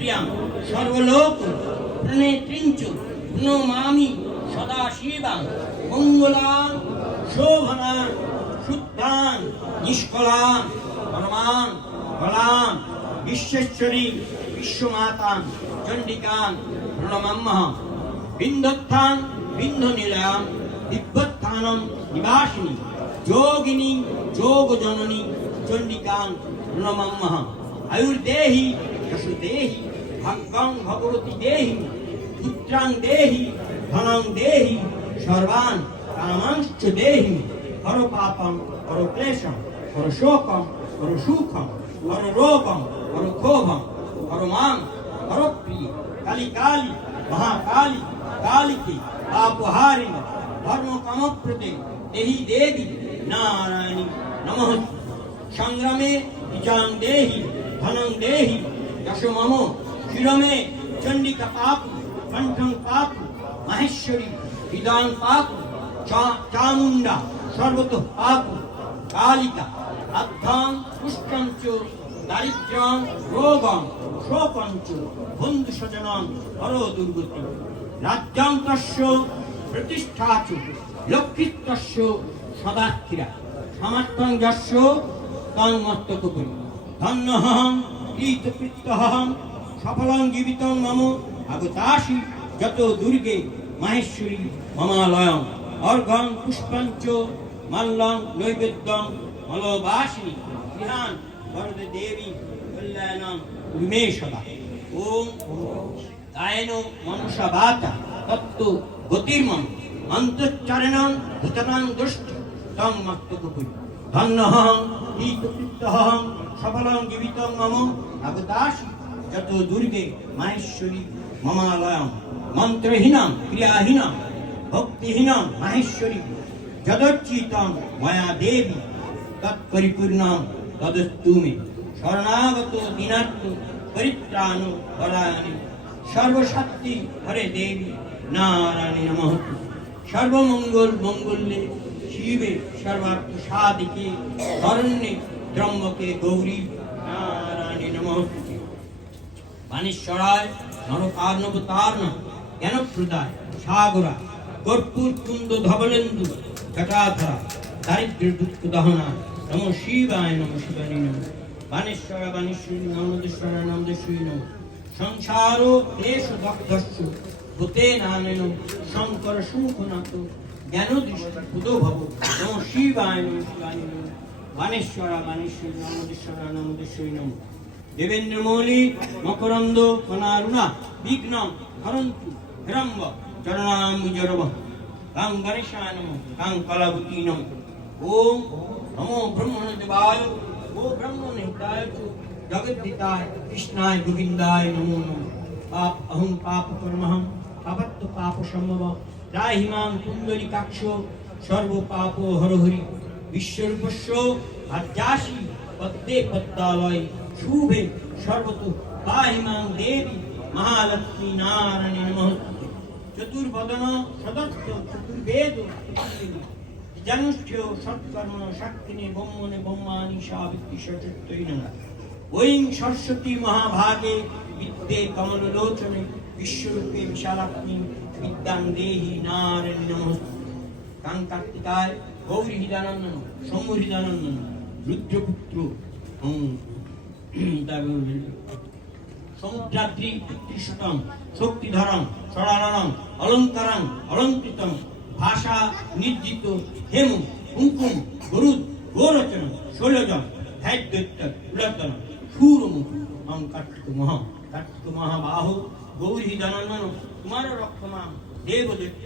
ব্রহ্মণপ্রিয়াং সর্বলোক প্রণেত্রিঞ্চ প্রণমামি সদা শিবাং, মঙ্গলাং শোভনাং শুদ্ধাং নিষ্কলাং পরমাং বলাং বিশ্বেশ্বরী বিশ্বমাতাং চণ্ডিকাং প্রণমাম্যহ বিন্দত্থান বিন্ধ নিলয়াম দিব্যত্থানম, নিবাসিনী, যোগিনী যোগ জননী চণ্ডিকাং প্রণমাম্যহ আয়ুর্দেহি, যশোদেহি। ভাগ্যং ভগবতী দেহি, পুত্রাং দেহি, ধনং দেহি, সর্বান কামাংশ্চ দেহি হর পাপম হর ক্লেশম হর শোকম হর সুখম হর রোগম হর ক্ষোভম হর মাং হর প্রিয় কালী কালী মহাকালী, কালিকে ধর্ম কামপ্রদে দেহি দেবী, নারায়ণী নমঃ। সংগ্রামে বিজয়ং দেহি, ধনং দেহি যশ মম শিরমে চণ্ডিকা পাপ কণ্ঠং পাপ, মাহেশ্বরী, হৃদয়ং পাপ, চা- চামুণ্ডা, সর্বত পাপ, কালিকা, আধ্যাং পুষ্টং চ, দারিদ্র্যং, রোগং, শোকং বন্ধু স্বজনং, হর দুর্গতি। রাজ্যং তস্য, প্রতিষ্ঠা চ লক্ষিতস্য সদাক্ষিরা। সমার্থং যস্য তং মস্তকপুরী ধন্যহং কৃতকৃত্যহং সফলং জীবিতং মম আগতাসি যত দুর্গে মাহেশ্বরী মমালয়ং। অর্ঘং পুষ্পঞ্চ মাল্যং নৈবেদ্যং মলবাসিনী গৃহান বরদে দেবী কল্যাণং উমে ওম গায়ন মনসা বাতা তত্ত্ব গতির্মন অন্তচ্চারণং ভূতনাং দুষ্ট তং মস্তকপুরী ধন্যহং কৃতকৃত্যহং সফলং জীবিতং মম আগতাসি যত দুর্গে মাহেশ্বরী মমালয়ং মন্ত্রহীনং ক্রিয়াহীনং ভক্তিহীনং মাহেশ্বরী যদচ্চিতং ময়া দেবী তৎপরিপূর্ণং তদস্তু মে, শরণাগত দিনার্থ পরিত্রাণ পরায়ণী, সর্বশক্তি হরে দেবী, নারায়ণী নমঃ। সর্বমঙ্গল মঙ্গলে শিবে সর্বার্থ সাধিকে শরণ্যে ত্রম্বকে গৌরী, নারায়ণী নমঃ। বাণেশ্বরায় নরকার্ণবতার্ণ, জ্ঞানপ্রদায়, সাগরা, কর্পূর কুন্দ ধবলেন্দু, জটাধরা দারিদ্র দুঃখ দহনা, নম শিবায়, নম শিবানী নম বাণেশ্বর বাণেশ্বরী নমদেশ্বর নমদেশ্বরী নম সংসার ক্লেশ দগ্ধস্য ভূতে নানেন শঙ্কর সুখনাথ জ্ঞান দৃষ্টি ভূত ভব। নম শিবায়, নম শিবানী নম বাণেশ্বর বাণেশ্বরী নমদেশ্বর নমদেশ্বরী নম দেবেন্দ্র মৌলি, মকরন্দ কনারুণা বিঘ্ন হরন্তু, হিরম্ব চরণাম্বুজরব কাং গণেশায় নম কাং কলাবতী নম ওম নমো ব্রহ্মণ দেবায় ও ব্রহ্মণ হিতায় জগদ্ধিতায়, কৃষ্ণায়, গোবিন্দায় নমো নম। পাপ অহং পাপ কর্মহং পাপত্ব পাপ সম্ভব। রাহিমাং কুণ্ডলিকাক্ষ সর্ব পাপ হরহরি। বিশ্বরূপস্য আদ্যাসী পদ্মে পদ্মালয়। শুভে সর্বত পাহিমাং দেবী মহালক্ষ্মী নারায়ণী নমঃ চতুর্বদন সদস্য চতুর্বেদ জানুষ্ঠ্য সৎকর্ম সাক্ষিণে ব্রহ্মণে ব্রহ্মানি সাবিত্রী সচত্তই নমঃ ঐং সরস্বতী মহাভাগে বিদ্যে কমললোচনে বিশ্বরূপে বিশালাগ্নি বিদ্যাং দেহি নারায়ণী নমস্তে কাং গৌরী হৃদানন্দন সমু হৃদানন্দন রুদ্রপুত্র হুম, তারপরে সমুদ্রাদ্রি পুত্রিশতম শক্তিধরম সরাননম অলঙ্কারং অলঙ্কৃতম ভাষা নির্জিত হেম কুঙ্কুম গরুদ গোরচন শৈলজম হ্যাদ্যত্য উলতন সুরমুখ হম কার্তিক মহা কার্তিক মহাবাহু গৌরী দানন্দন কুমার রক্ষমা দেব দৈত্য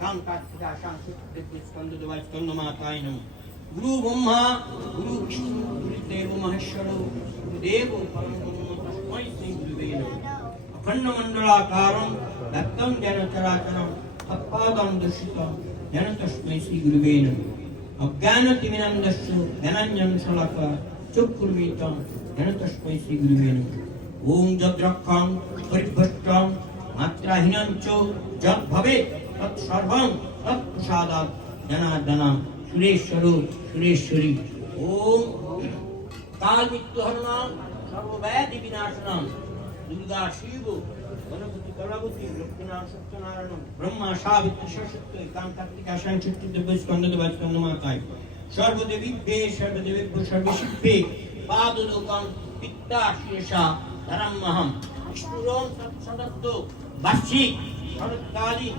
কাম কার্তিকা সাংস্কৃতিক স্কন্দ দেবায় স্কন্দ মাতায় গুরু ব্রহ্মা, গুরু বিষ্ণু গুরুদেব মহেশ্বর, গুরুদেব পরম গুরুবে অখণ্ড মণ্ডলাকারম ব্যক্তম যেন চরাচরম তৎপাদম দূষিতম যেন শ্রী গুরুবে অজ্ঞান তিমিনাম দস্য জ্ঞানাঞ্জন শলাকা চক্ষুর্মিতম শ্রী গুরুবে ওম যদ্রক্ষম পরিভ্রষ্টম মাত্রাহীনঞ্চ যদ্ভবে তৎসর্বং তৎপ্রসাদাৎ জনার্দনাম। সুরেশ্বর সুরেশ্বরী। ওম কাল মৃত্যু হরণাং সর্বব্যাধি বিনাশনম দুর্গা শিব, গণপতি কলাবতী, লক্ষ্মীনারায়ণ সত্যনারায়ণ ব্রহ্মা সাবিত্রী সরস্বতী কান্তাত্মিকা সংসৃষ্টি দেব স্কন্দ দেব স্কন্দ মাতায়। সর্বদেবী বে সর্বদেবী সর্বশিল্পে পাদলোকম পিত্তা শিরসা ধরম্মহম। বিষ্ণুরম সদত্ত বার্ষিক, শরৎকালীন,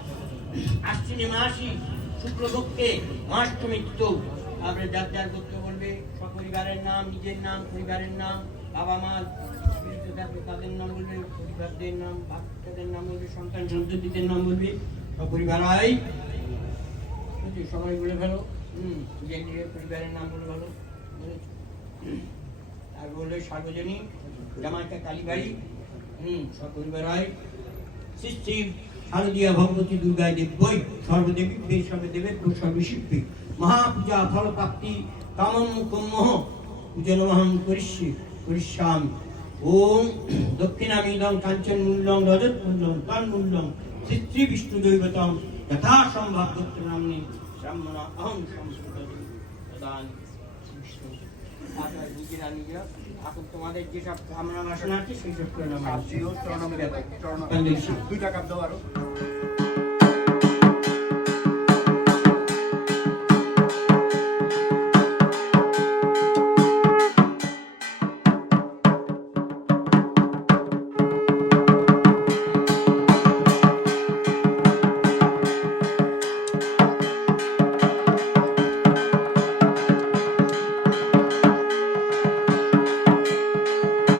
আশ্বিনী মাসি শুক্লপক্ষে মাষ্টমী তিথৌ তারপরে যার যার করতে বলবে সপরিবারের নাম নিজের নাম পরিবারের নাম বাবা মা তাদের নাম বলবে পরিবারদের নাম বাচ্চাদের নাম বলবে সন্তান সন্ততিদের নাম বলবে সপরিবারাই বুঝলি, সবাই বলে ভালো। পরিবারের নাম বলে ভালো? আর বললে সার্বজনীন জামাইটা কালীবাড়ি। হুম সপরিবারাই শ্রী শ্রী শারদীয়া ভগবতী দুর্গা দেব্যই সর্বদেবী সর্বদেবের সর্বশিল্পী মহাপূজা ফলপ্রাপ্তি কামম কুম্মহ পূজনমহং করিষ্যে, করিষ্যামি। ওম দক্ষিণামিদং কাঞ্চন মূল্যং রজত মূল্যং তন মূল্যং শ্রী বিষ্ণু দৈবতম যথা সম্ভব পুত্র নামনি ব্রাহ্মণ অহং সংস্কৃত প্রদান বিষ্ণু আপনারা নিজেরা নিজেরা। এখন তোমাদের যেসব কামনা বাসনা আছে সেই সব চরণ Benediction. দুইটা কাপ দাও আরও